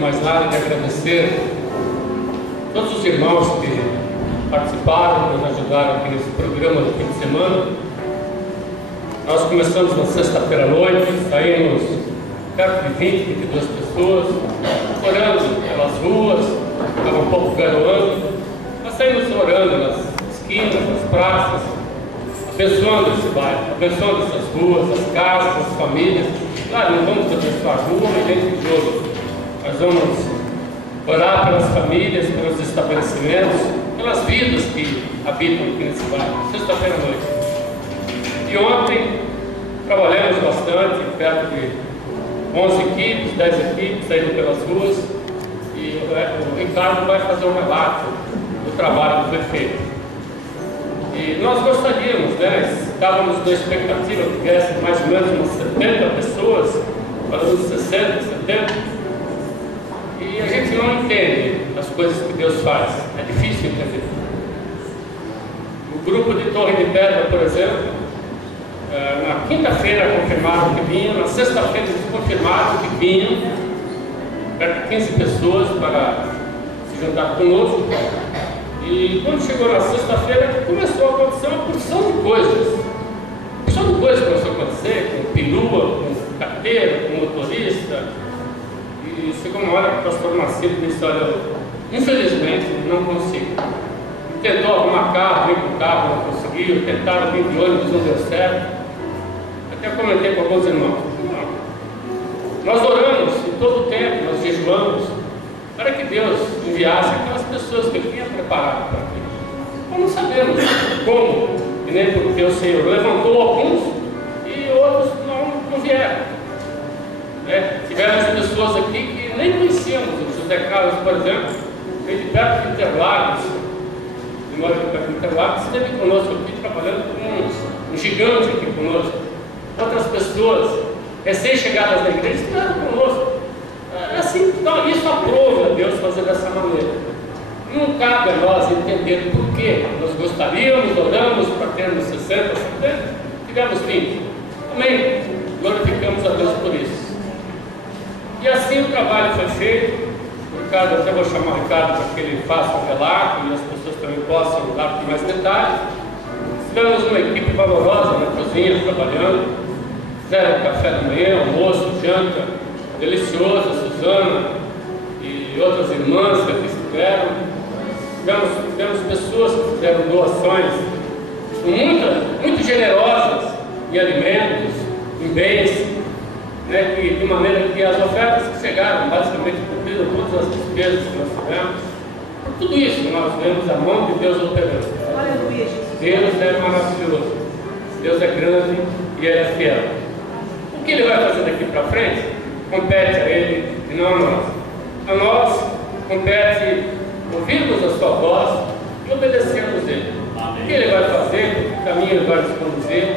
mais nada que agradecer todos os irmãos que participaram, nos ajudaram aqui nesse programa do fim de semana. Nós começamos na sexta-feira à noite, saímos perto de 20, 22 pessoas, orando pelas ruas, estava um pouco garoando. Nós saímos orando nas esquinas, nas praças, abençoando esse bairro, abençoando essas ruas, as casas, as famílias. Claro, não vamos abençoar a rua nem dentro de jogo. Nós vamos orar pelas famílias, pelos estabelecimentos, pelas vidas que habitam aqui nesse bairro. Sexta-feira à noite. E ontem trabalhamos bastante, perto de 11 equipes, 10 equipes saindo pelas ruas. E o Ricardo vai fazer um relato do trabalho que foi feito. E nós gostaríamos, estávamos na expectativa que viessem mais ou menos umas 70 pessoas, falando 60, 70, e a gente não entende as coisas que Deus faz, é difícil entender. O grupo de Torre de Pedra, por exemplo, na quinta-feira confirmaram que vinham, na sexta-feira eles confirmaram que vinham, perto de 15 pessoas para se juntar conosco. E quando chegou na sexta-feira, começou a acontecer uma porção de coisas. Uma porção de coisas começou a acontecer, com perua, com carteira, com motorista. E chegou uma hora que o pastor Macedo disse: olha, infelizmente não consigo. Tentou arrumar carro, vir com o carro, não conseguiu. Tentaram vir de ônibus, não deu certo. Até comentei com alguns irmãos: não. Nós oramos em todo o tempo, nós jejuamos, para que Deus enviasse aquelas pessoas que Ele tinha preparado para aquilo. Nós não sabemos como, e nem porque o Senhor levantou alguns e outros não vieram. Tivemos pessoas aqui que nem conhecíamos. O José Carlos, por exemplo, veio de perto de Interlagos, de perto de Interlagos, esteve conosco aqui, trabalhando com um gigante aqui conosco. Outras pessoas, recém-chegadas na igreja, estiveram conosco. Assim, então, isso aprova Deus fazer dessa maneira. Não cabe a nós entender por quê. Nós gostaríamos, oramos para termos 60, 70, tivemos 20. Amém. Glorificamos a Deus por isso. E assim o trabalho foi feito. O Ricardo, até vou chamar o Ricardo para que ele faça um relato e as pessoas também possam dar com mais detalhes. Tivemos uma equipe valorosa na cozinha trabalhando. Fizeram café da manhã, almoço, janta delicioso, a Suzana e outras irmãs que aqui estiveram. Tivemos pessoas que fizeram doações muito generosas em alimentos, em bens, de maneira que as ofertas que chegaram basicamente cumpriram todas as despesas que nós tivemos. Por tudo isso nós vemos a mão de Deus operando. Aleluia, Jesus. Deus é maravilhoso, Deus é grande e Ele é fiel. O que Ele vai fazer daqui para frente compete a Ele e não a nós. A nós compete ouvirmos a sua voz e obedecermos Ele. O que Ele vai fazer, o caminho Ele vai nos conduzir,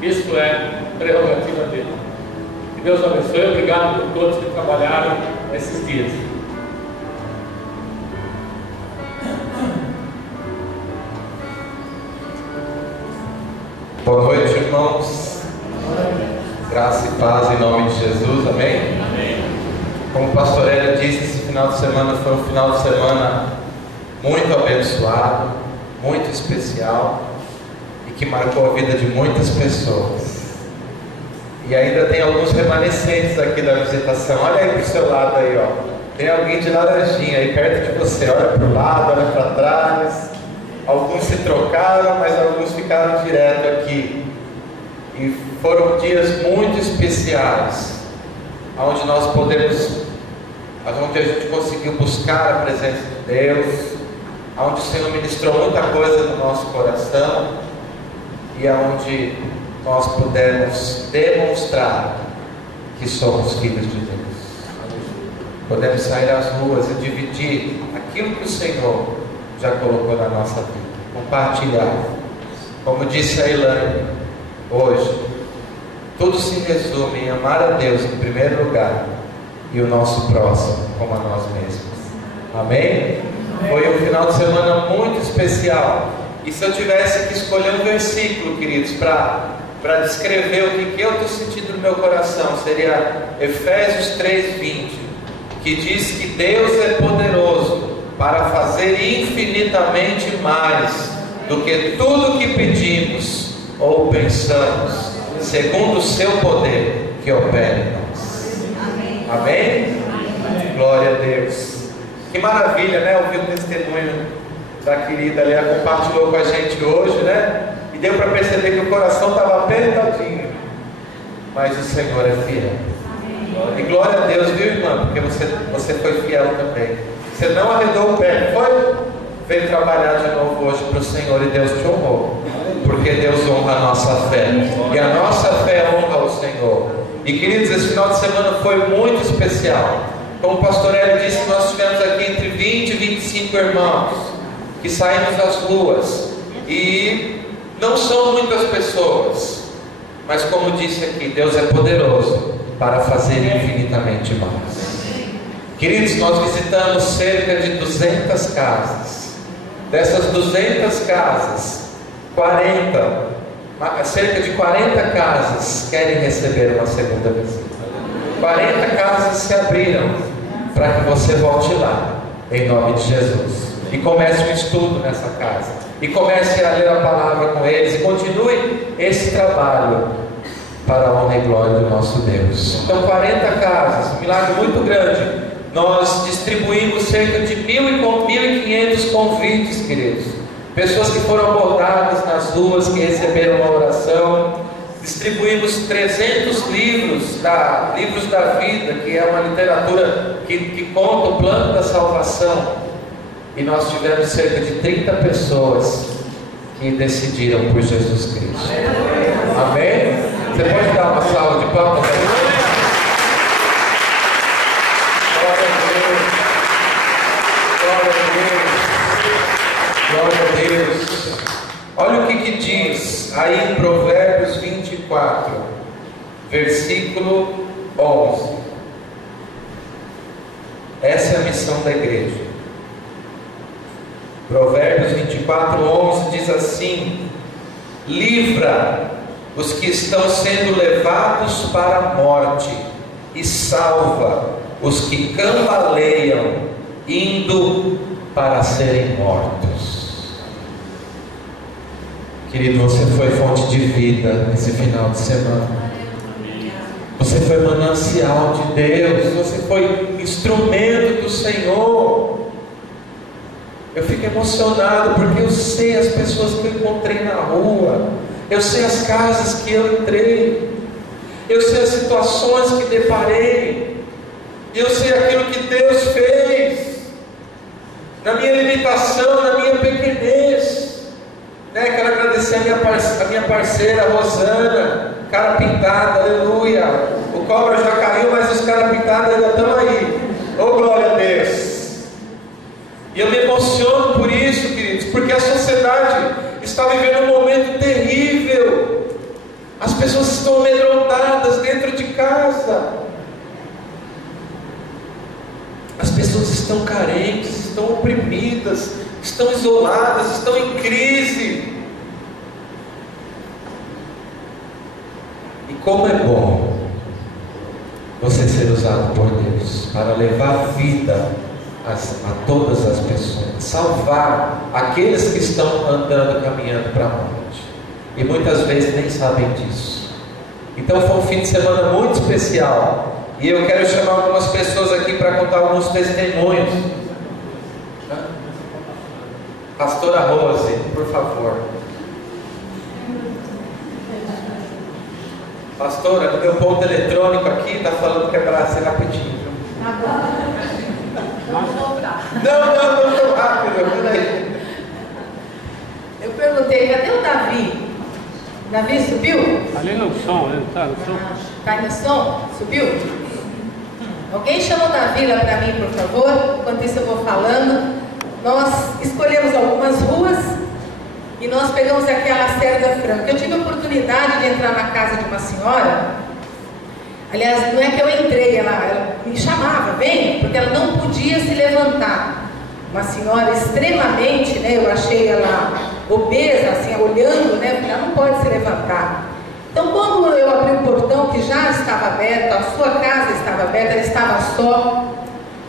isso é prerrogativa dele. Que Deus abençoe. Obrigado por todos que trabalharam nesses dias. Boa noite, irmãos. Graça e paz em nome de Jesus, amém? Amém. Como o pastor Hélio disse, esse final de semana foi um final de semana muito abençoado, muito especial e que marcou a vida de muitas pessoas. E ainda tem alguns remanescentes aqui da visitação. Olha aí para o seu lado aí, ó. Tem alguém de laranjinha aí perto de você. Olha para o lado, olha para trás. Alguns se trocaram, mas alguns ficaram direto aqui. E foram dias muito especiais, onde nós podemos, onde a gente conseguiu buscar a presença de Deus, onde o Senhor ministrou muita coisa no nosso coração e onde nós pudemos demonstrar que somos filhos de Deus. Podemos sair às ruas e dividir aquilo que o Senhor já colocou na nossa vida, compartilhar. Como disse a Elaine hoje, tudo se resume em amar a Deus em primeiro lugar e o nosso próximo como a nós mesmos. Amém? Foi um final de semana muito especial. E se eu tivesse que escolher um versículo, queridos, para descrever o que eu estou sentindo no meu coração, seria Efésios 3:20. que diz que Deus é poderoso para fazer infinitamente mais do que tudo que pedimos ou pensamos, segundo o seu poder que opera em nós. Amém? Glória a Deus. Que maravilha, né? Ouvir o testemunho da querida ali, ela compartilhou com a gente hoje, né? E deu para perceber que o coração estava apertadinho, mas o Senhor é fiel. E glória a Deus, viu, irmã? Porque você foi fiel também. Você não arredou o pé, foi? Veio trabalhar de novo hoje para o Senhor e Deus te honrou. Porque Deus honra a nossa fé. E a nossa fé honra o Senhor. E queridos, esse final de semana foi muito especial. Como o pastor Hélio disse, nós tivemos aqui entre 20 e 25 irmãos que saímos das ruas. E não são muitas pessoas, mas como disse aqui, Deus é poderoso para fazer infinitamente mais. Queridos, nós visitamos cerca de 200 casas. Dessas 200 casas, cerca de 40 casas querem receber uma segunda visita. 40 casas se abriram para que você volte lá, em nome de Jesus, e comece um estudo nessa casa, e comece a ler a palavra com eles, e continue esse trabalho para a honra e glória do nosso Deus. Então 40 casas, um milagre muito grande. Nós distribuímos cerca de 1.500 convites, queridos, pessoas que foram abordadas nas ruas, que receberam uma oração. Distribuímos 300 livros da vida, que é uma literatura que conta o plano da salvação. E nós tivemos cerca de 30 pessoas que decidiram por Jesus Cristo. Amém? Você pode dar uma salva de palmas? Glória a Deus. Olha o que diz aí em Provérbios 24, versículo 11. Essa é a missão da igreja. Provérbios 24, 11 diz assim: livra os que estão sendo levados para a morte e salva os que cambaleiam indo para serem mortos. Querido, você foi fonte de vida nesse final de semana. Você foi manancial de Deus. Você foi instrumento do Senhor. Eu fico emocionado porque eu sei as pessoas que eu encontrei na rua. Eu sei as casas que eu entrei. Eu sei as situações que deparei. Eu sei aquilo que Deus fez na minha limitação, na minha pequenez. Quero agradecer a minha parceira Rosana, cara pintada, aleluia. O cobra já caiu, mas os caras pintados ainda estão aí. Oh, glória a Deus. E eu me emociono por isso, queridos, porque a sociedade está vivendo um momento terrível. As pessoas estão amedrontadas dentro de casa. As pessoas estão carentes, estão oprimidas, estão isoladas, estão em crise. E como é bom você ser usado por Deus para levar vida a todas as pessoas, salvar aqueles que estão andando, caminhando para a morte, e muitas vezes nem sabem disso. Então foi um fim de semana muito especial. E eu quero chamar algumas pessoas aqui para contar alguns testemunhos. Pastora Rose, por favor. Pastora, no meu ponto eletrônico aqui está falando que é para ser rapidinho. Não tão rápido. Peraí. Eu perguntei, cadê o Davi? Davi subiu? Ali no som, ele está no som. Está no som? Subiu? Alguém chama o Davi lá para mim, por favor? Enquanto isso eu vou falando. Nós escolhemos algumas ruas e nós pegamos aqui a Lacerda Franca. Eu tive a oportunidade de entrar na casa de uma senhora. Aliás, não é que eu entrei, ela me chamava, vem, porque ela não podia se levantar. Uma senhora extremamente, eu achei ela obesa, assim, olhando, porque ela não pode se levantar. Então, quando eu abri o portão, que já estava aberto, a sua casa estava aberta, ela estava só.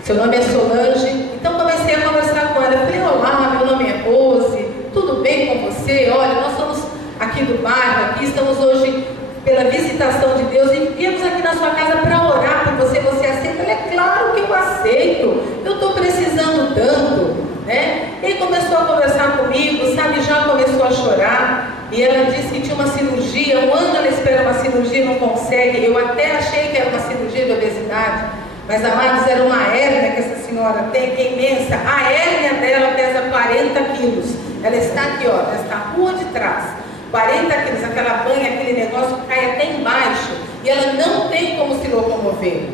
seu nome é Solange. Então comecei a conversar com ela. Eu falei, olá, meu nome é Rose, tudo bem com você? Olha, nós somos aqui do bairro, aqui estamos hoje pela visitação de Deus e viemos aqui na sua casa para orar por você. Você aceita? É claro que eu aceito, eu estou precisando tanto, né? E começou a conversar comigo, sabe, já começou a chorar. E ela disse que tinha uma cirurgia, um ano ela espera uma cirurgia e não consegue. Eu até achei que era uma cirurgia de obesidade, mas, amados, era uma hérnia que essa senhora tem, que é imensa. A hérnia dela pesa 40 quilos. Ela está aqui, ó, nesta rua de trás. 40 quilos, aquela banha, aquele negócio cai até embaixo. E ela não tem como se locomover.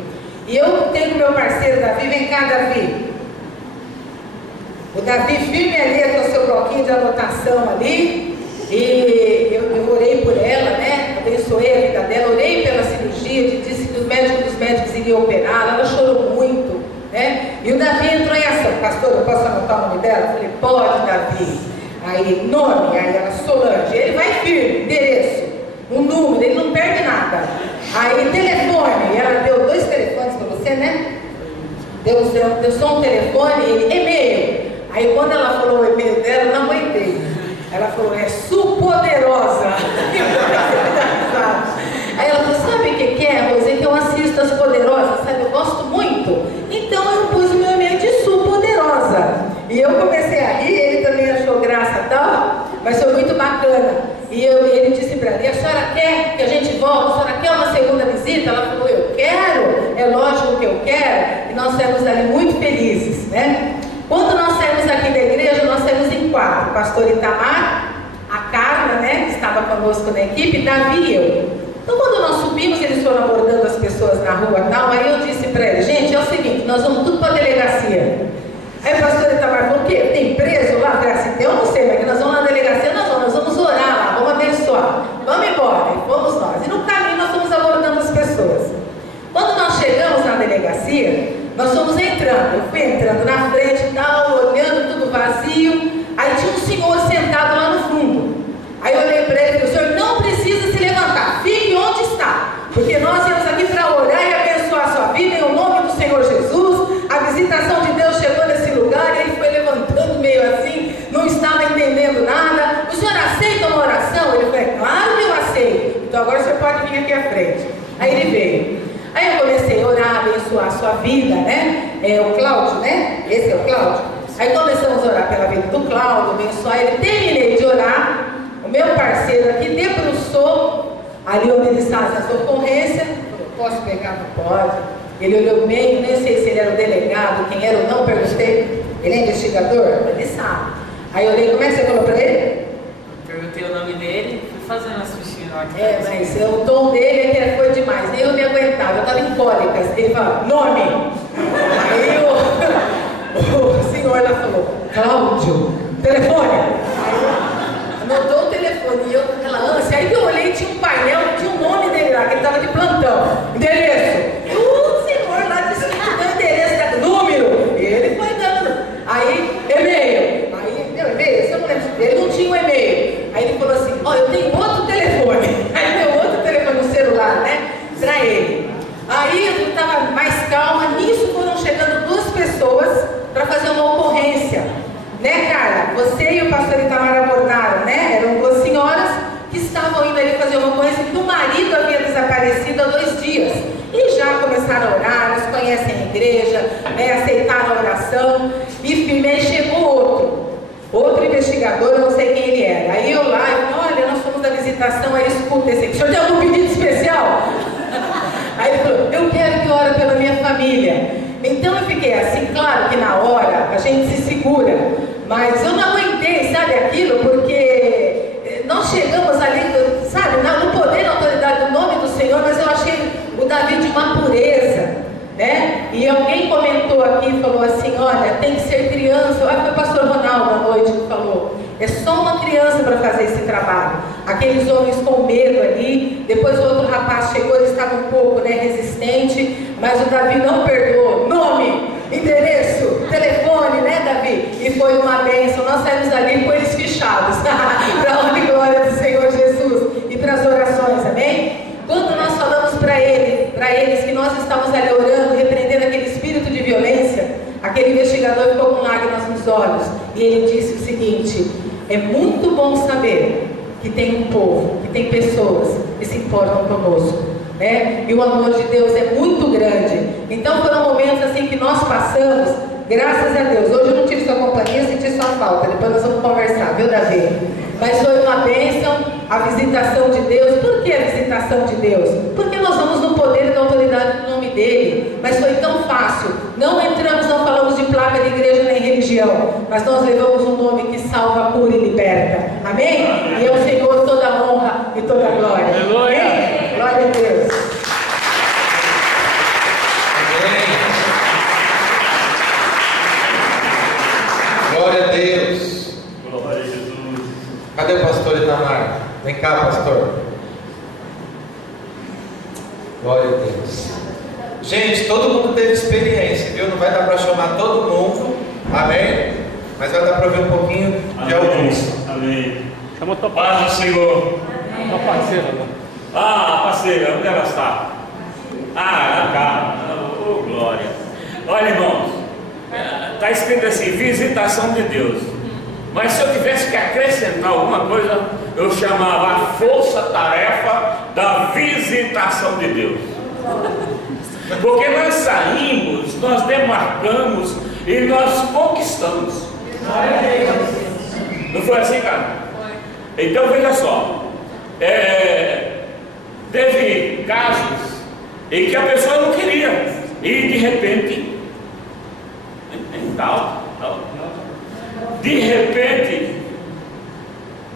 E eu tenho meu parceiro Davi. Vem cá, Davi. O Davi firme ali com o seu bloquinho de anotação ali. E eu orei por ela, né? Abençoei a vida dela, orei pela cirurgia, disse que os médicos iriam operá-la. Ela chorou muito, né? E o Davi entrou em ação. Pastor, eu posso anotar o nome dela? Eu falei, pode, Davi. Aí, nome, aí ela, Solange. Ele vai firme, endereço, um número, ele não perde nada. Aí, telefone, ela deu 2 telefones para você, né? Deu só um telefone e ele, e-mail. Aí, quando ela falou o e-mail dela, eu não aguentei. Ela falou, é Supoderosa. Aí ela falou, sabe o que é, Rose? É que eu assisto as Poderosas, sabe? Eu gosto muito. Então eu pus o meu e-mail de Supoderosa. E eu comecei a rir, ele também achou graça e tal, mas foi muito bacana. E ele disse para ela, e a senhora quer que a gente volte? A senhora quer uma segunda visita? Ela falou, eu quero, é lógico que eu quero. E nós saímos ali muito felizes, né? Quando nós saímos aqui da igreja, nós saímos em 4. O pastor Itamar, a Carla, né, que estava conosco na equipe, Davi e eu. Então, quando nós subimos, eles foram abordando as pessoas na rua e tal. Aí eu disse para eles, gente, é o seguinte, nós vamos tudo para a delegacia. Aí o pastor Itamar falou, o quê? Tem preso lá? Assim, eu não sei, mas que nós vamos na delegacia, nós vamos orar lá, vamos abençoar. Vamos embora. E fomos nós. E no caminho nós fomos abordando as pessoas. Quando nós chegamos na delegacia, nós fomos entrando, eu fui entrando na frente, tal, olhando tudo vazio. Aí tinha um senhor sentado lá no fundo. Aí eu olhei para ele e falei, o senhor não precisa se levantar, fique onde está, porque nós viemos aqui para orar e abençoar a sua vida em o nome do Senhor Jesus. A visitação de Deus chegou nesse lugar e ele foi levantando meio assim, não estava entendendo nada. O senhor aceita uma oração? Ele falou, claro que eu aceito. Então agora o senhor pode vir aqui à frente. Aí ele veio. Aí eu comecei a orar, abençoar a sua vida, né? É o Cláudio, né? Esse é o Cláudio. Aí começamos a orar pela vida do Cláudio, abençoar ele. Terminei de orar. O meu parceiro aqui debruçou ali onde ele estava nas ocorrências. Posso pegar? Não pode. Ele olhou bem, nem sei se ele era o delegado, quem era ou não, perguntei. Ele é investigador? Ele sabe. Aí eu olhei, como é que você falou para ele? Perguntei o nome dele, fui fazendo as fichinhas lá. Mas o tom dele é que foi demais, nem eu me aguentava, eu estava em cólicas. Ele falou, nome! Aí o senhor lá falou, Cláudio, telefone! Aí anotou o telefone e eu com aquela ânsia. Aí que eu olhei, tinha um painel, tinha o nome dele lá, que ele estava de plantão. Endereço. E o senhor lá disse que deu endereço, número. E ele foi dando. Aí, e-mail. Aí, deu e-mail? Eu não lembro. Ele não tinha um e-mail. Aí ele falou assim, ó, eu tenho outro telefone. Aí deu outro telefone no celular, né? Pra ele. Aí eu estava mais calma. Nisso foram chegando 2 pessoas para fazer uma ocorrência. Né, Carla? Você e o pastor Itamar abordaram, né? Eram 2 senhoras que estavam indo ali fazer uma coisa que o marido havia desaparecido há 2 dias. E já começaram a orar, eles conhecem a igreja, né? Aceitaram a oração. E firme chegou outro investigador, eu não sei quem ele era. Aí eu lá, olha, nós fomos da visitação, aí escuta esse aqui. O senhor tem algum pedido especial? Aí ele falou, eu quero que ore pela minha família. Então eu fiquei assim, claro que na hora a gente se segura, mas eu não aguentei, sabe, aquilo, porque nós chegamos ali, sabe, no poder e na autoridade do nome do Senhor, mas eu achei o Davi de uma pureza, né? E alguém comentou aqui, falou assim, olha, tem que ser criança. Foi o pastor Ronaldo à noite que falou, é só uma criança para fazer esse trabalho. Aqueles homens com medo ali, depois o outro rapaz chegou, ele estava um pouco, né, resistente, mas o Davi não perdoou. Nome, endereço, telefone, né, Davi? E foi uma bênção. Nós saímos ali com eles fichados para a honra e glória do Senhor Jesus e para as orações, amém? Quando nós falamos para eles que nós estávamos ali orando, repreendendo aquele espírito de violência, nossos olhos, e ele disse o seguinte: é muito bom saber que tem um povo, que tem pessoas que se importam conosco, né? E o amor de Deus é muito grande. Então foram momentos assim que nós passamos, graças a Deus. Hoje eu não tive sua companhia, senti sua falta. Depois nós vamos conversar, viu, Davi? Mas foi uma bênção, a visitação de Deus. Por que a visitação de Deus? Porque nós vamos no poder e na autoridade do nome dele. Mas foi tão fácil. Não entramos, não falamos de placa de igreja nem religião, mas nós levamos um nome que salva, cura e liberta. Amém? Amém. E ao Senhor toda a honra e toda a glória. Aleluia. Amém? Glória a Deus. Glória a Deus. Glória a Jesus. Cadê o pastor Itamar? Vem cá, pastor. Glória a Deus. Gente, todo mundo teve experiência, viu? Não vai dar para chamar todo mundo, amém? Mas vai dar para ver um pouquinho de alguns. Amém. Chama tua paz do Senhor. Tua parceira, né? Ah, parceira, onde ela está? Ah, cá. Oh, glória. Olha, irmãos, está escrito assim: visitação de Deus. Mas se eu tivesse que acrescentar alguma coisa, eu chamava a força-tarefa da visitação de Deus. Porque nós saímos, nós demarcamos e nós conquistamos. Não foi assim, cara? Então veja só, teve casos em que a pessoa não queria e de repente de repente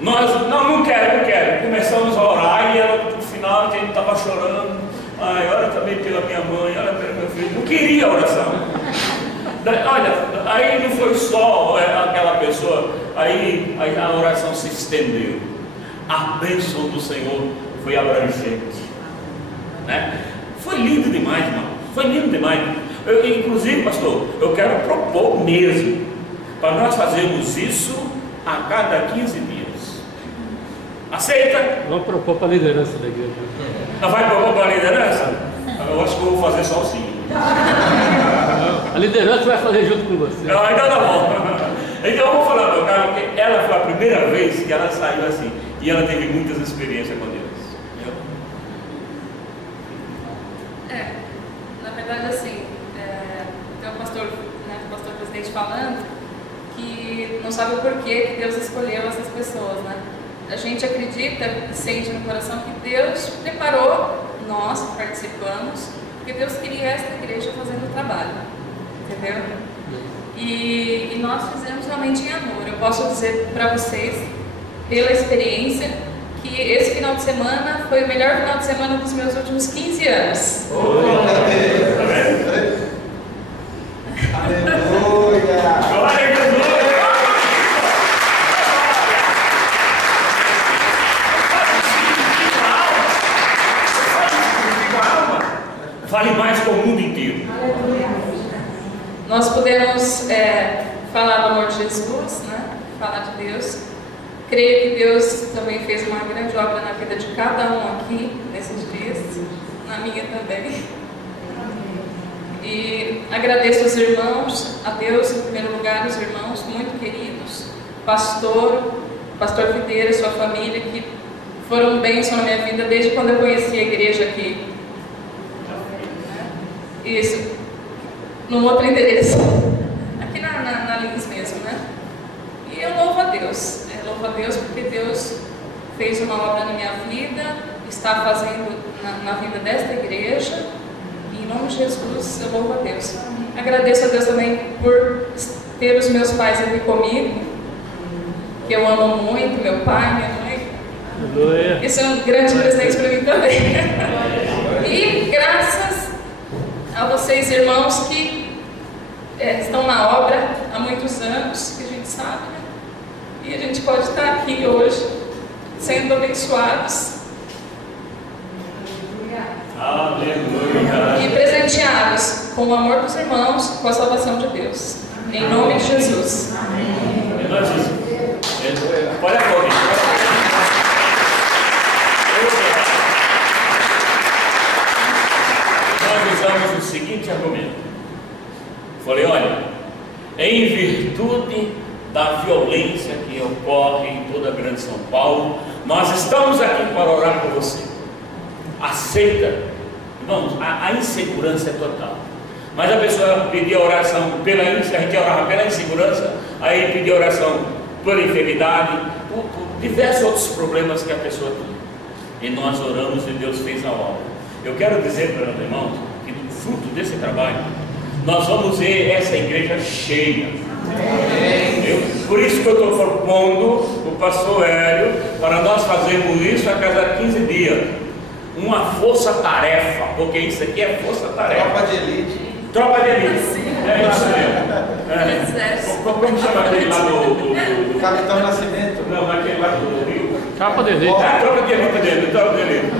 nós não quero, começamos a orar e ela, no final a gente estava chorando. Ai, ora também pela minha mãe, ora pelo meu filho. Não queria a oração. Olha, aí não foi só aquela pessoa, aí a oração se estendeu. A bênção do Senhor foi abrangente, né? Foi lindo demais, irmão. Foi lindo demais. Inclusive, pastor, eu quero propor mesmo para nós fazermos isso a cada 15 dias. Aceita? Vamos propor para a liderança da igreja. Não vai propor para a liderança? Eu acho que eu vou fazer sozinho. A liderança vai fazer junto com você. Então tá bom. Então eu vou falar para o cara, porque ela foi a primeira vez que ela saiu assim. E ela teve muitas experiências com Deus. Na verdade, assim, tem o pastor presidente falando que não sabe o porquê que Deus escolheu essas pessoas, né? A gente acredita e sente no coração que Deus preparou, nós participamos, porque Deus queria esta igreja fazendo o trabalho, entendeu? E nós fizemos realmente em amor. Eu posso dizer para vocês, pela experiência, que esse final de semana foi o melhor final de semana dos meus últimos 15 anos. Aleluia! Glória a Jesus! Fale mais com o mundo inteiro. Nós podemos falar do amor de Jesus, né? Falar de Deus. Creio que Deus também fez uma grande obra na vida de cada um aqui, nesses dias, na minha também. E agradeço aos irmãos, a Deus em primeiro lugar, os irmãos muito queridos, pastor Videira, sua família, que foram bênção na minha vida desde quando eu conheci a igreja aqui. Isso, num outro endereço, aqui na Lins mesmo, né? E eu louvo a Deus, louvo a Deus porque Deus fez uma obra na minha vida, está fazendo na vida desta igreja, e em nome de Jesus eu louvo a Deus. Agradeço a Deus também por ter os meus pais aqui comigo, que eu amo muito, meu pai, minha mãe. Isso é um grande presente para mim também. E graças a vocês, irmãos, que estão na obra há muitos anos, que a gente sabe, né? E a gente pode estar aqui hoje, sendo abençoados. Aleluia. E presenteados com o amor dos irmãos, com a salvação de Deus. Em nome de Jesus. Amém. Olha aqui. Nós usamos o seguinte argumento. Falei, olha, em virtude da violência que ocorre em toda a grande São Paulo, nós estamos aqui para orar por você. Aceita, irmãos, a insegurança é total. Mas a pessoa pedia oração a gente orava pela insegurança, aí pedia oração pela enfermidade, por diversos outros problemas que a pessoa tem. E nós oramos e Deus fez a obra. Eu quero dizer para os irmãos que no fruto desse trabalho, nós vamos ver essa igreja cheia. Por isso que eu estou propondo o pastor Hélio para nós fazermos isso a cada 15 dias. Uma força-tarefa, porque isso aqui é força-tarefa. Tropa de elite. Tropa de elite. É isso mesmo. Como chama aquele lá do Capitão Nascimento. Não, naquele lá do Rio. Tropa de elite. Tropa de elite dele, tropa de elite.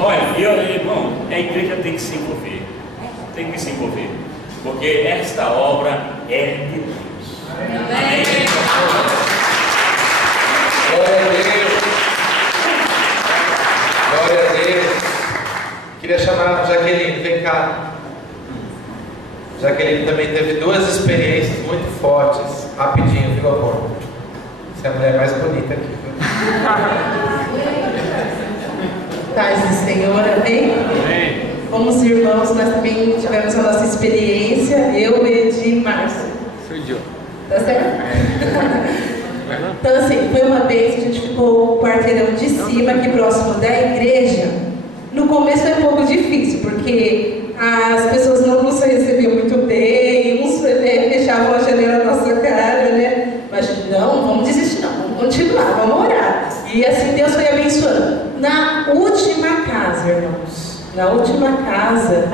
Olha, irmão, a igreja tem que se envolver. Tem que se envolver. Porque esta obra é de Deus. Amém. Glória a Deus. Glória a Deus. Queria chamar a Jaqueline, vem cá. Jaqueline também teve 2 experiências muito fortes. Rapidinho, viu, amor? Você é a mulher mais bonita aqui, viu? Paz do Senhor, amém? Amém. Como os irmãos, nós também tivemos a nossa experiência, eu, Edi e Márcio. Sou idiota. Tá certo? Então, assim, foi uma vez que a gente ficou no quarteirão de cima, aqui próximo da igreja. No começo foi um pouco difícil, porque as pessoas não nos recebiam muito bem, uns fechavam a janela na nossa cara, né? Mas não, vamos desistir, não, vamos continuar, vamos orar. E assim Deus foi abençoando. Na última casa, irmãos, na última casa,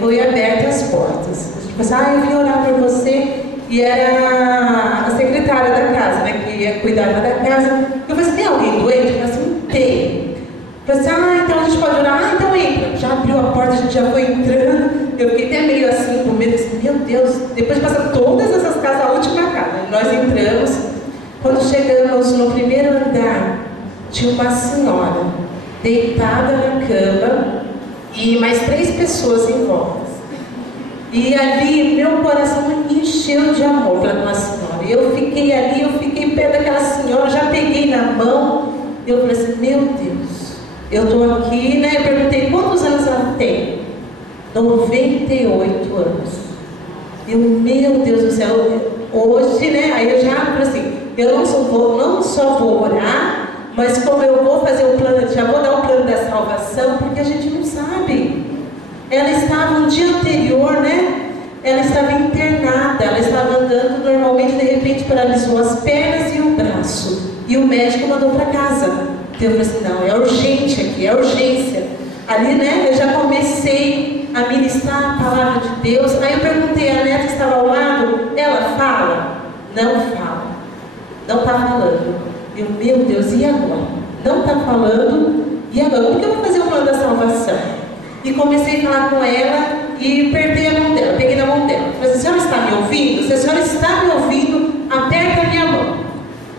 foi aberta as portas. A gente pensou, eu vim orar por você. E era a secretária da casa, né, que cuidava da casa. Eu falei assim, tem alguém doente? Eu falei assim, tem. Eu falei assim, então a gente pode orar? Então entra. Já abriu a porta, a gente já foi entrando. Eu fiquei até meio assim, com medo, assim, meu Deus. Depois de passar todas essas casas, a última casa, nós entramos. Quando chegamos no primeiro andar, tinha uma senhora deitada na cama e mais 3 pessoas em volta. E ali meu coração me encheu de amor pela minha senhora. Eu fiquei ali, eu fiquei perto daquela senhora, já peguei na mão. Eu falei assim, meu Deus, eu estou aqui, né? Eu perguntei quantos anos ela tem. 98 anos. Eu, meu Deus do céu, hoje, né? Aí eu já falei assim, eu não só vou orar, mas como eu vou fazer o plano, já vou dar o plano da salvação, porque a gente não sabe. Ela estava no dia anterior, né? Ela estava internada, ela estava andando normalmente, de repente paralisou as pernas e o braço. E o médico mandou para casa. Então eu falei assim, não, é urgente aqui, é urgência. Ali, né, eu já comecei a ministrar a palavra de Deus. Aí eu perguntei, a neta que estava ao lado, ela fala? Não fala. Não está falando. Eu, meu Deus, e agora? Não está falando, e agora? Como que eu vou fazer o plano da salvação? E comecei a falar com ela e apertei a mão dela, peguei na mão dela. Falei assim, a senhora está me ouvindo? Se a senhora está me ouvindo, aperta a minha mão.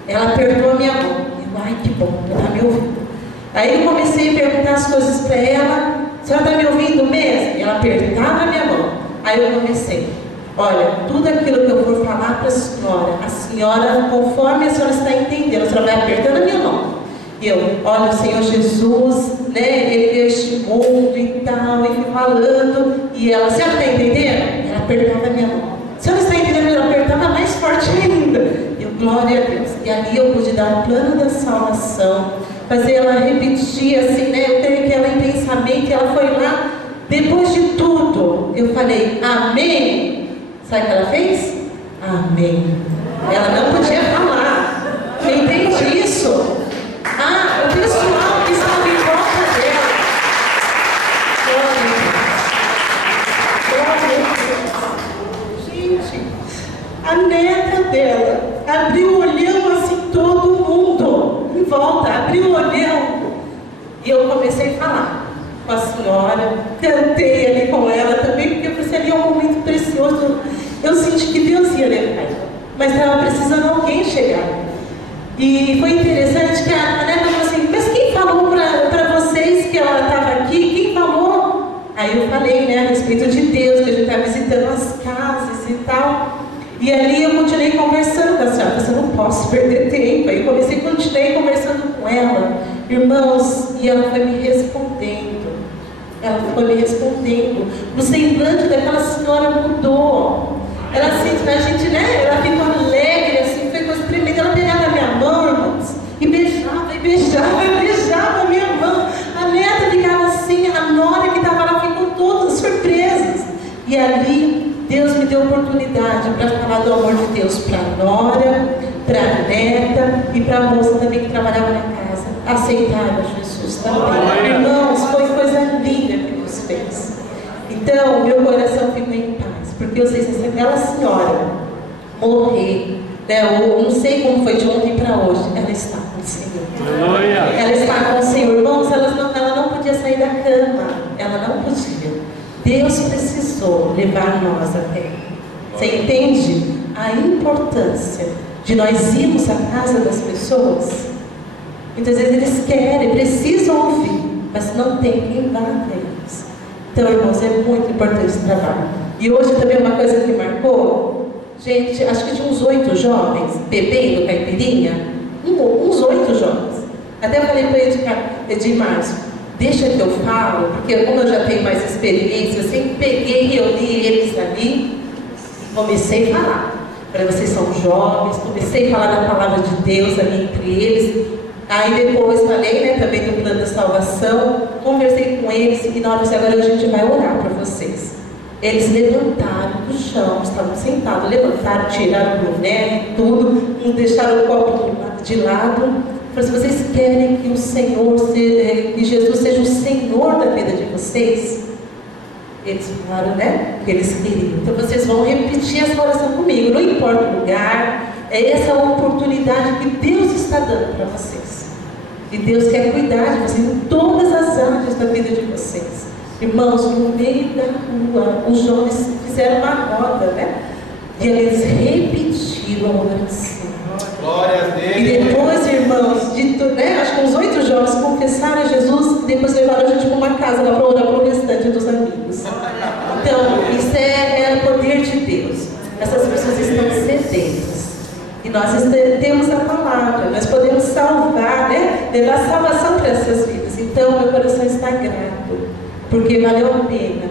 Ela apertou a minha mão. Eu, ai que bom, ela está me ouvindo. Aí eu comecei a perguntar as coisas para ela. A senhora está me ouvindo mesmo? E ela apertava a minha mão. Aí eu comecei. Olha, tudo aquilo que eu for falar para a senhora, conforme a senhora está entendendo, a senhora vai apertando a minha mão. E eu, olha, o Senhor Jesus, né, Ele veio este mundo e tal, e fui falando, e ela, a senhora está entendendo? Ela apertava a minha mão. A senhora está entendendo? Ela apertava mais forte ainda. Eu, glória a Deus. E ali eu pude dar o plano da salvação, fazer ela repetir assim, né, eu tenho aquela em pensamento, e ela foi lá. Depois de tudo, eu falei, amém. Sabe o que ela fez? Amém. Ela não podia falar. Eu entendi isso. O pessoal que estava em volta dela. Gente, a neta dela abriu o olhão assim, todo mundo em volta, abriu o olhão. E eu comecei a falar com a senhora, cantei ali com ela também, porque eu pensei ali é um momento precioso. Eu senti que Deus ia levar ela, mas estava precisando alguém chegar. E foi interessante que a neta falou assim, mas quem falou para vocês que ela estava aqui? Quem falou? Aí eu falei, né, a respeito de Deus, que a gente está visitando as casas e tal. E ali eu continuei conversando com a senhora, eu não posso perder tempo. Aí continuei conversando com ela, irmãos, e ela foi me respondendo. Ela foi me respondendo. O semblante daquela senhora mudou. Ela assim, a gente, né? Ela ficou alegre, assim, foi coisa tremenda. Ela pegava a minha mão, irmãos, e beijava, e beijava, e beijava a minha mão. A neta ficava assim, a nora que estava lá ficou todas surpresas. E ali Deus me deu oportunidade para falar do amor de Deus para a nora, para a neta e para a moça também que trabalhava na casa. Aceitaram Jesus também. Irmãos, foi coisa linda que Deus fez. Então, meu coração ficou em paz, porque eu sei se aquela senhora morrer, né, eu não sei como foi de ontem para hoje, ela está com o Senhor. Ela está com o Senhor. Irmãos, ela não podia sair da cama, ela não podia. Deus precisou levar nós até aí. Você entende a importância de nós irmos à casa das pessoas? Muitas vezes eles querem, precisam ouvir, mas não tem quem vá até eles. Então, irmãos, é muito importante esse trabalho. E hoje também uma coisa que marcou, gente, acho que de uns 8 jovens bebendo caipirinha, uns 8 jovens. Até eu falei para ele, Márcio, deixa que eu falo, porque como eu já tenho mais experiência, eu sempre peguei e reuni eles ali e comecei a falar. Para vocês são jovens, comecei a falar da palavra de Deus ali entre eles. Aí depois falei, né, também do plano da salvação, conversei com eles e na hora de agora a gente vai orar para vocês. Eles levantaram do chão, estavam sentados, levantaram, tiraram o boné, tudo, não deixaram o copo de lado. Se vocês querem que o Senhor, que Jesus seja o Senhor da vida de vocês, eles falaram, né, que eles queriam. Então vocês vão repetir essa oração comigo, não importa o lugar, é essa oportunidade que Deus está dando para vocês. E Deus quer cuidar de vocês em todas as áreas da vida de vocês. Irmãos, no meio da rua, os jovens fizeram uma roda, né? E eles repetiram a oração. Glória a Deus. E depois, irmãos, né, acho que uns 8 jovens confessaram a Jesus e depois levaram a gente para uma casa lá para orar para o restante dos amigos. Então, isso é o poder de Deus. Essas pessoas estão sedentas. E nós temos a palavra, nós podemos salvar, né? Levar salvação para essas vidas. Então, meu coração está grato, porque valeu a pena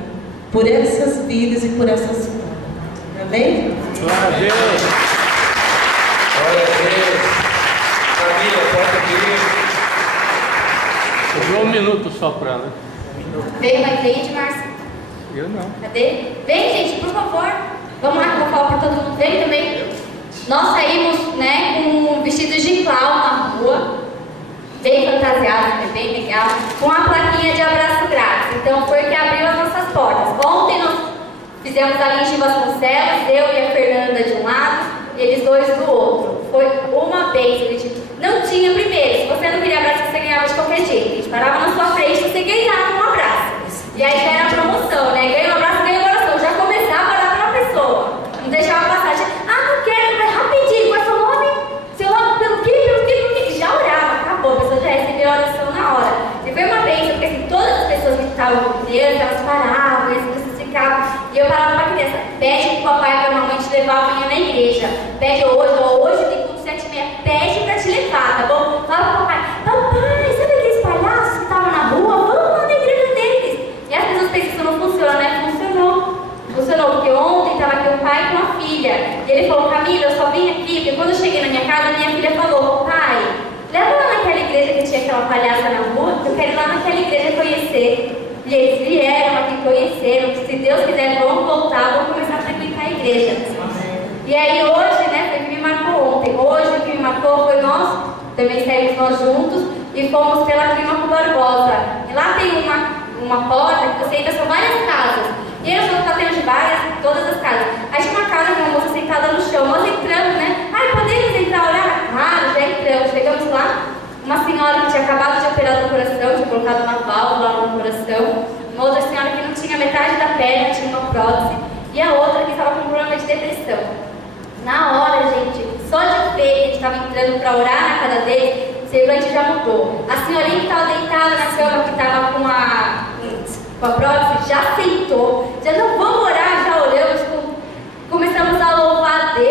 por essas vidas e por essas vidas. Amém? Glória a Deus. Glória a Deus. Família, pode vir. Sobrou 1 minuto só para, né? Veio mais gente, Márcio? Eu não. Cadê? Vem, gente, por favor. Vamos lá que eu vou falar para todo mundo. Vem também. Nós saímos, né, com vestidos de clown na rua, bem fantasiados, né, bem legal, com a plaquinha de abraço grátis. Então foi que abriu as nossas portas. Ontem nós fizemos a linha de Vasconcelos, eu e a Fernanda de um lado, eles dois do outro. Foi uma vez, a gente não tinha primeiro. Se você não queria abraço, você ganhava de qualquer jeito. A gente parava na sua frente, você ganhava um abraço. E aí já era a promoção, né? Ganha um abraço, ganha um coração. Já começava a dar para a pessoa. Não deixava passar. Não quero, vai rapidinho. Qual é seu nome? Seu nome, pelo quê? Já orava, acabou. A pessoa já recebeu a oração na hora. E foi uma vez, porque assim, todas as pessoas que estavam com Deus, elas paravam, as pessoas ficavam. E eu falava para a criança, pede para o papai e para a mamãe te levar amanhã na igreja. Pede hoje tem culto 7h30. Pede para te levar, tá bom? Fala para o papai, sabe aqueles palhaços que estavam na rua? Vamos lá na igreja deles. E as pessoas pensam que isso não funciona, né? Funcionou, porque ontem estava aqui o pai com a filha. E ele falou, Camila, eu só vim aqui, porque quando eu cheguei na minha casa, minha filha falou, pai, leva lá naquela igreja que tinha aquela palhaça na rua, que eu quero ir lá naquela igreja conhecer. E eles vieram aqui, conheceram, que se Deus quiser, vão voltar, vão começar a frequentar a igreja. E aí hoje, né, foi o que me marcou ontem. Hoje o que me marcou foi nós, também saímos nós juntos, e fomos pela Clímaco Barbosa. E lá tem uma porta que você entra, são várias casas. E eu estou batendo de várias, todas as casas. Aí tinha uma casa com uma moça sentada no chão. Nós entramos, né? Podemos entrar, olhar? Claro, já entramos. Chegamos lá, uma senhora que tinha acabado de operar no coração, tinha colocado uma válvula no coração. Uma outra senhora que não tinha metade da perna, tinha uma prótese. E a outra que estava com problema de depressão. Na hora, gente, só de ver que a gente estava entrando para orar na casa deles, o semblante já mudou. A senhorinha que estava deitada na cama, que estava com a prótese, já sentou. Já não vamos orar, já oramos. Começamos a louvar a Deus.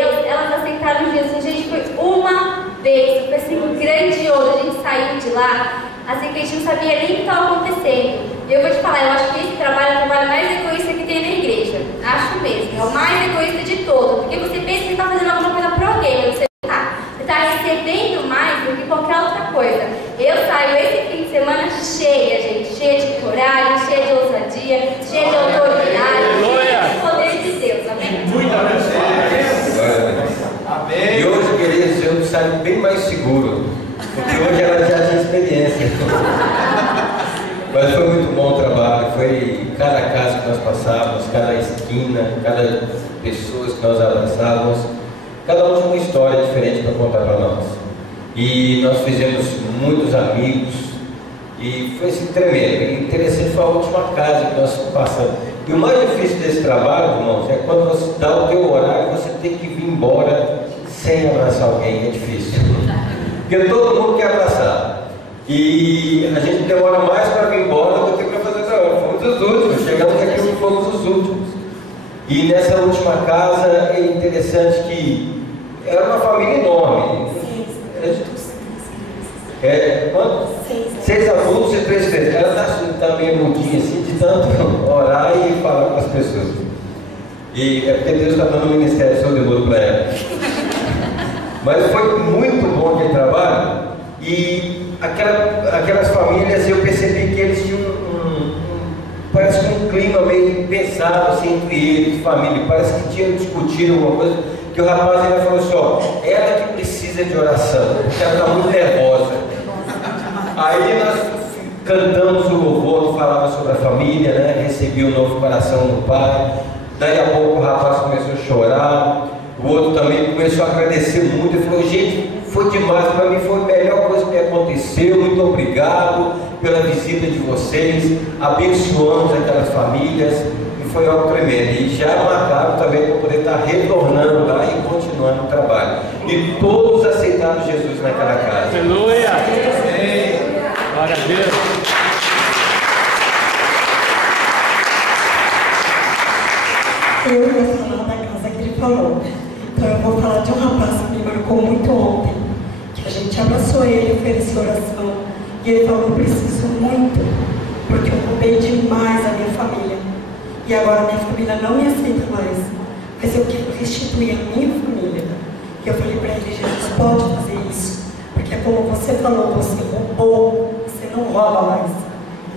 Carlos Dias, assim, gente, foi uma vez, foi assim, grandioso. A gente saiu de lá, assim, que a gente não sabia nem o que estava acontecendo. E eu vou te falar, eu acho que esse trabalho é o trabalho mais egoísta que tem na igreja. Acho mesmo, é o mais egoísta de todos. Porque você pensa que está fazendo alguma coisa para alguém, mas você está recebendo mais do que qualquer outra coisa. Eu saio esse fim de semana cheia, gente, cheia de coragem, cheia de ousadia, cheia de autoridade, cheia de poder de Deus, amém? Muito amém. E hoje, queridos, eu saio bem mais seguro, porque hoje ela já tinha experiência. Mas foi muito bom o trabalho, foi cada casa que nós passávamos, cada esquina, cada pessoa que nós abraçávamos, cada um tinha uma história diferente para contar para nós. E nós fizemos muitos amigos e foi assim, tremendo. E interessante foi a última casa que nós passamos. E o mais difícil desse trabalho, irmãos, é quando você dá o teu horário, você tem que vir embora sem abraçar alguém, é difícil. Porque todo mundo quer abraçar. E a gente demora mais para vir embora do que para fazer o trabalho. Fomos os últimos, chegamos aqui e fomos os últimos. E nessa última casa é interessante que era uma família enorme. Quanto? 6 adultos e 3 crianças. Ela está meio mudinha assim, de tanto orar e falar com as pessoas. E é porque Deus está dando um ministério sobretudo para ela. Mas foi muito bom aquele trabalho. E aquelas famílias, eu percebi que eles tinham parece que um clima meio pesado assim, entre eles, família. Parece que tinham discutido alguma coisa. Que o rapaz ainda falou assim: ó, ela que precisa de oração, porque ela está muito nervosa. Aí nós cantamos o louvor que falava sobre a família, né? Recebi um novo coração no pai. Daí a pouco o rapaz começou a chorar. O outro também começou a agradecer muito. Ele falou: gente, foi demais, para mim foi a melhor coisa que me aconteceu. Muito obrigado pela visita de vocês. Abençoamos aquelas famílias. Foi algo tremendo. E já marcaram também para poder estar retornando lá e continuando o trabalho. E todos aceitaram Jesus naquela casa. Aleluia! Glória a Deus! Eu vou falar da casa que ele falou. Então eu vou falar de um rapaz que me marcou muito ontem. Que a gente abraçou ele, ofereceu oração. E ele falou: eu preciso muito, porque eu roubei demais a minha família. E agora minha família não me aceita mais. Mas eu quero restituir a minha família. E eu falei para ele: Jesus pode fazer isso. Porque como você falou, você roubou, você não rouba mais.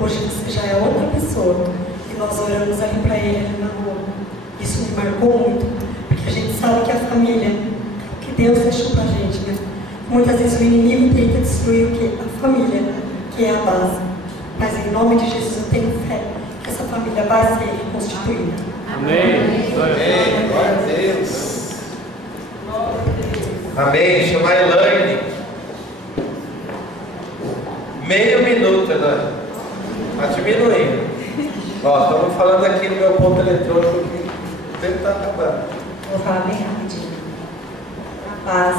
Hoje você já é outra pessoa. E nós oramos ali para ele ali na rua. Isso me marcou muito. Porque a gente sabe que a família, o que Deus deixou para a gente, né? Muitas vezes o inimigo tenta destruir o quê? A família, que é a base. Mas em nome de Jesus eu tenho fé. Essa família vai ser reconstituída. Amém. Glória a Deus. Amém. Chama a Elaine. Meio minuto, Elaine. Está diminuindo. Ó, estamos falando aqui no meu ponto eletrônico que o tempo está acabando. Vou falar bem rapidinho. A paz.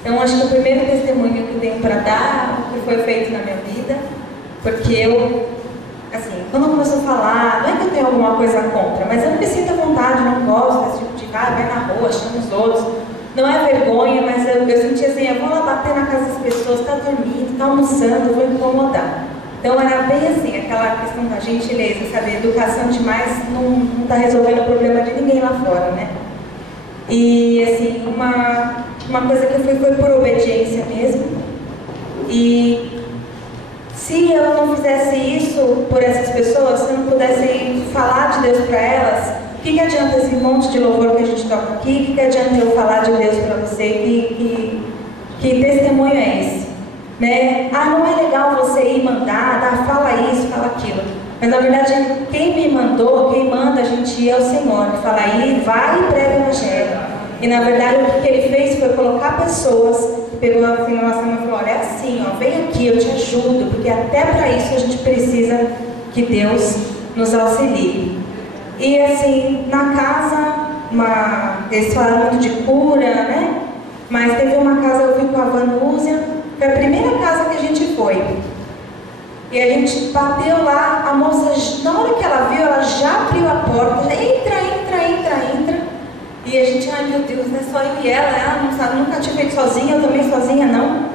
Então, acho que o primeiro testemunho que eu tenho para dar, o que foi feito na minha vida, porque eu, assim, quando começou a falar, não é que eu tenho alguma coisa contra, mas eu não me sinto à vontade, não gosto desse tipo de vai na rua, chama os outros. Não é vergonha, mas eu senti assim: eu vou lá bater na casa das pessoas, está dormindo, está almoçando, eu vou incomodar. Então era bem assim, aquela questão da gentileza, sabe? Educação demais não está resolvendo o problema de ninguém lá fora, né? E assim, uma coisa que eu fui foi por obediência mesmo. E se eu não fizesse isso por essas pessoas, se eu não pudesse falar de Deus para elas, o que adianta esse monte de louvor que a gente toca aqui? O que adianta eu falar de Deus para você? Que testemunho é esse? Né? Ah, não é legal você ir mandar, fala isso, fala aquilo. Mas na verdade, quem me mandou, quem manda a gente ir é o Senhor, que fala aí, vai e prega o Evangelho. E na verdade, o que ele fez foi colocar pessoas, que pegou a afirmação e falou: olha, é assim, ó, vem aqui, eu te ajudo, porque até para isso a gente precisa que Deus nos auxilie. E assim, na casa, eles falaram muito de cura, né? Mas teve uma casa, eu fui com a Vanúzia, foi a primeira casa que a gente foi. E a gente bateu lá, a moça, na hora que ela viu, ela já abriu a porta, já entra. E a gente, ai meu Deus, não é só eu e ela não sabe, nunca tinha feito sozinha, eu também sozinha não.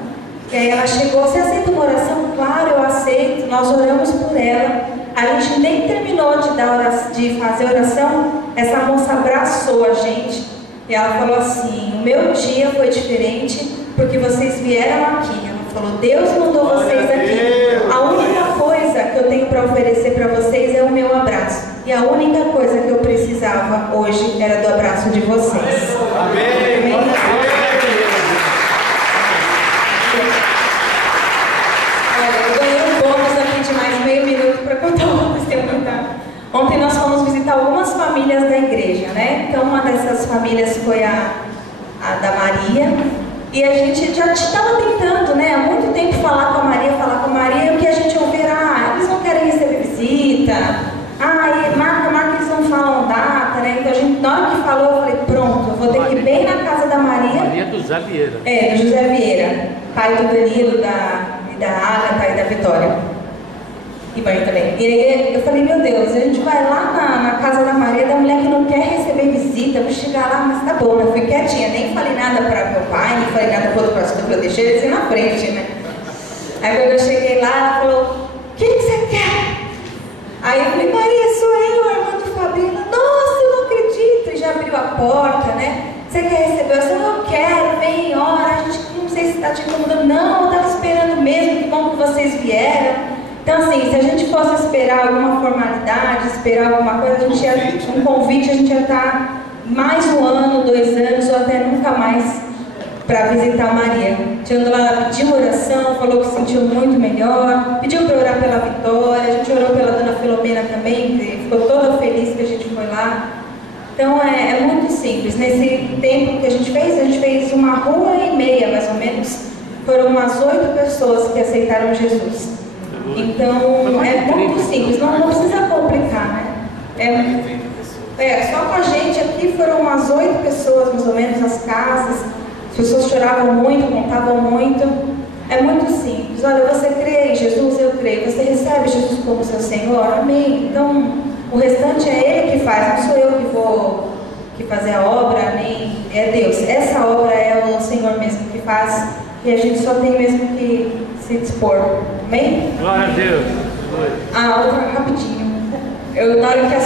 E aí ela chegou, você aceita uma oração? Claro, eu aceito, nós oramos por ela. A gente nem terminou de fazer oração, essa moça abraçou a gente e ela falou assim, o meu dia foi diferente porque vocês vieram aqui. Ela falou, Deus mandou vocês aqui. A única coisa que eu tenho para oferecer para vocês é o meu abraço. E a única coisa que eu precisava hoje era do abraço de vocês. Amém. Eu ganhei um bônus aqui de mais meio minuto para contar uma testemunho. Ontem nós fomos visitar algumas famílias da igreja, né? Então uma dessas famílias foi a da Maria. E a gente já estava tentando, né? Há muito tempo falar com a Maria, e o que a gente ouvia era, eles não querem receber visita. Marca, eles não falam data, né? Então a gente, na hora que falou, eu falei, pronto, eu vou ter que ir bem na casa da Maria. Maria do José Vieira. Do José Vieira, pai do Danilo, da Agatha e da Vitória. E mãe também. E aí eu falei, meu Deus, a gente vai lá na casa da Maria, da mulher que não quer receber visita, eu vou chegar lá, mas tá bom, eu fui quietinha, nem falei nada para meu pai, nem falei nada para o outro pastor, eu deixei eles ir na frente, né? Aí quando eu cheguei lá, ela falou, o que você quer? Aí eu falei, Maria, sou eu, a irmã do Fabrício. Nossa, eu não acredito. E já abriu a porta, né? Você quer receber? Eu falei, eu quero, vem, ora, a gente não sei se está te incomodando. Não, eu estava esperando mesmo, que bom que vocês vieram. Então, assim, se a gente fosse esperar alguma formalidade, esperar alguma coisa, um convite, a gente ia estar mais um ano, 2 anos, ou até nunca mais para visitar a Maria. Tirando lá, ela pediu oração, falou que se sentiu muito melhor, pediu para orar pela Vitória, a gente orou pela dona Filomena também, que ficou toda feliz que a gente foi lá. Então é muito simples. Nesse tempo que a gente fez 1,5 rua, mais ou menos, foram umas 8 pessoas que aceitaram Jesus. Então é muito simples, não precisa complicar, né? Só com a gente aqui foram umas 8 pessoas, mais ou menos, nas casas. As pessoas choravam muito, contavam muito. É muito simples. Olha, você crê em Jesus? Eu creio. Você recebe Jesus como seu Senhor? Amém. Então, o restante é Ele que faz. Não sou eu que vou fazer a obra, nem é Deus. Essa obra é o Senhor mesmo que faz. E a gente só tem mesmo que se dispor. Amém? Glória a Deus. Outra rapidinho. Na hora que a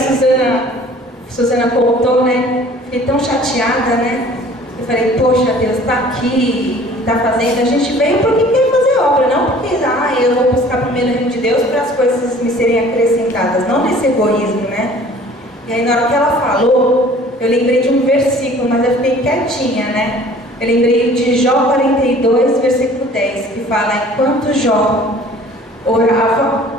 Suzana contou, né? Fiquei tão chateada, né? Eu falei, poxa, Deus está aqui, está fazendo. A gente veio porque quer fazer obra, não porque eu vou buscar primeiro o reino de Deus para as coisas me serem acrescentadas, não nesse egoísmo, né? E aí, na hora que ela falou, eu lembrei de um versículo, mas eu fiquei quietinha, né? Eu lembrei de Jó 42, versículo 10, que fala, enquanto Jó orava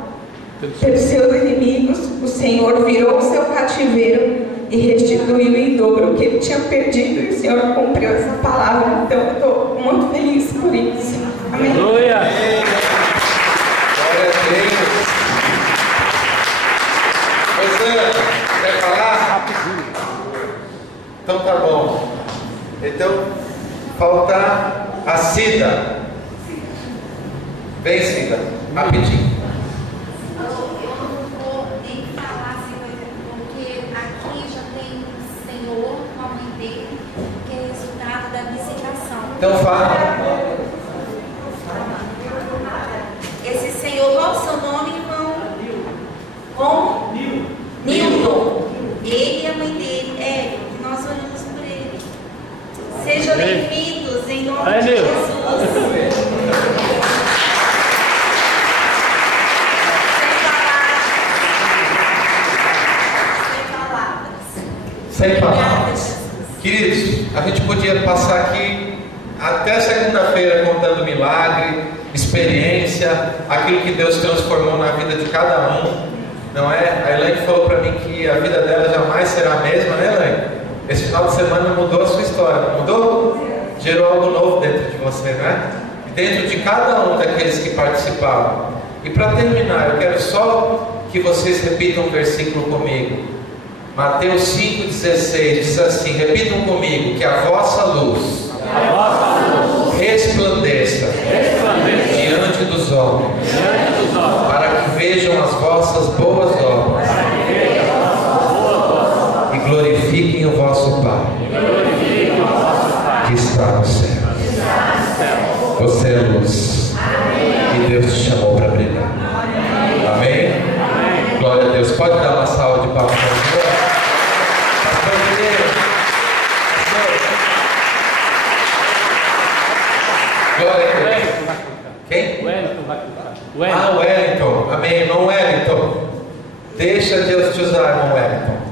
pelos seus inimigos, o Senhor virou o seu cativeiro e restituiu em dobro o que ele tinha perdido, e o Senhor cumpriu essa palavra. Então eu estou muito feliz por isso. Amém. Glória a Deus. Rosana, quer falar? Então tá bom. Então, falta a Cida. Vem, Cida, rapidinho. Então fala. Esse senhor, qual é o seu nome, irmão? Como? Nilton. Ele e a mãe dele, que nós oramos por ele. Sejam bem-vindos em nome de Jesus. Sem palavras. Queridos, a gente podia passar aqui até segunda-feira contando milagre, experiência, aquilo que Deus transformou na vida de cada um, não é? A Elaine falou para mim que a vida dela jamais será a mesma, né, Elaine? Esse final de semana mudou a sua história, mudou? Gerou algo novo dentro de você, né? E dentro de cada um daqueles que participaram. E para terminar, eu quero só que vocês repitam um versículo comigo. Mateus 5,16 diz assim, repitam comigo, que a vossa luz resplandeça diante dos homens, para que vejam as vossas boas obras e glorifiquem o vosso Pai. luz. E Deus te chamou para brilhar. Amém? Glória a Deus. Pode dar uma salva de palmas para o Senhor? Pastor Mineiro. Glória a Deus. Quem? Wellington vai cantar. Ah, Wellington. Amém, irmão Wellington. Deixa Deus te usar, irmão Wellington.